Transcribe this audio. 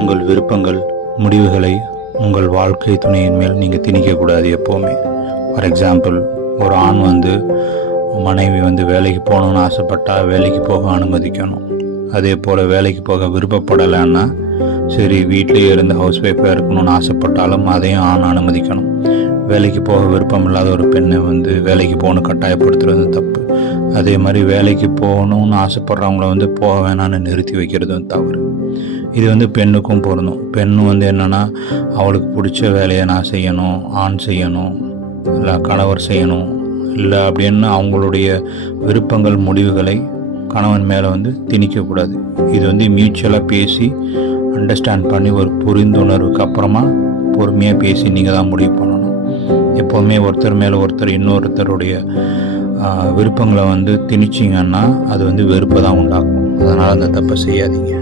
உங்கள் விருப்பங்கள், முடிவுகளை உங்கள் வாழ்க்கை துணையின் மேல் நீங்கள் திணிக்கக்கூடாது எப்போவுமே. ஃபார் எக்ஸாம்பிள், ஒரு ஆண் மனைவி வேலைக்கு போகணுன்னு ஆசைப்பட்டால் வேலைக்கு போக அனுமதிக்கணும். அதே போல் வேலைக்கு போக விருப்பப்படலைன்னா சரி, வீட்டிலேயே இருந்து ஹவுஸ் ஒய்ஃபாக இருக்கணும்னு ஆசைப்பட்டாலும் அதையும் ஆண் அனுமதிக்கணும். வேலைக்கு போக விருப்பம் இல்லாத ஒரு பெண்ணை வேலைக்கு போகணும் கட்டாயப்படுத்துறது தப்பு. அதே மாதிரி வேலைக்கு போகணும்னு ஆசைப்படுறவங்கள போக வேணான்னு நிறுத்தி வைக்கிறதும் தவறு. இது பெண்ணுக்கும் பொருந்தும். பெண்ணும் என்னென்னா அவளுக்கு பிடிச்ச வேலையை நான் செய்யணும், ஆண் செய்யணும், இல்லை கணவர் செய்யணும், இல்லை அப்படின்னு அவங்களுடைய விருப்பங்கள், முடிவுகளை கணவன் மேலே திணிக்கக்கூடாது. இது மியூச்சுவலாக பேசி அண்டர்ஸ்டாண்ட் பண்ணி ஒரு புரிந்துணர்வுக்கு அப்புறமா பொறுமையாக பேசி நீங்கள் தான் முடிவு பண்ணணும். எப்போவுமே ஒருத்தர் மேலே ஒருத்தர் இன்னொருத்தருடைய விருப்பங்களை திணிச்சிங்கன்னா அது வெறுப்பை தான் உண்டாக்கும். அதனால் அந்த தப்பை செய்யாதீங்க.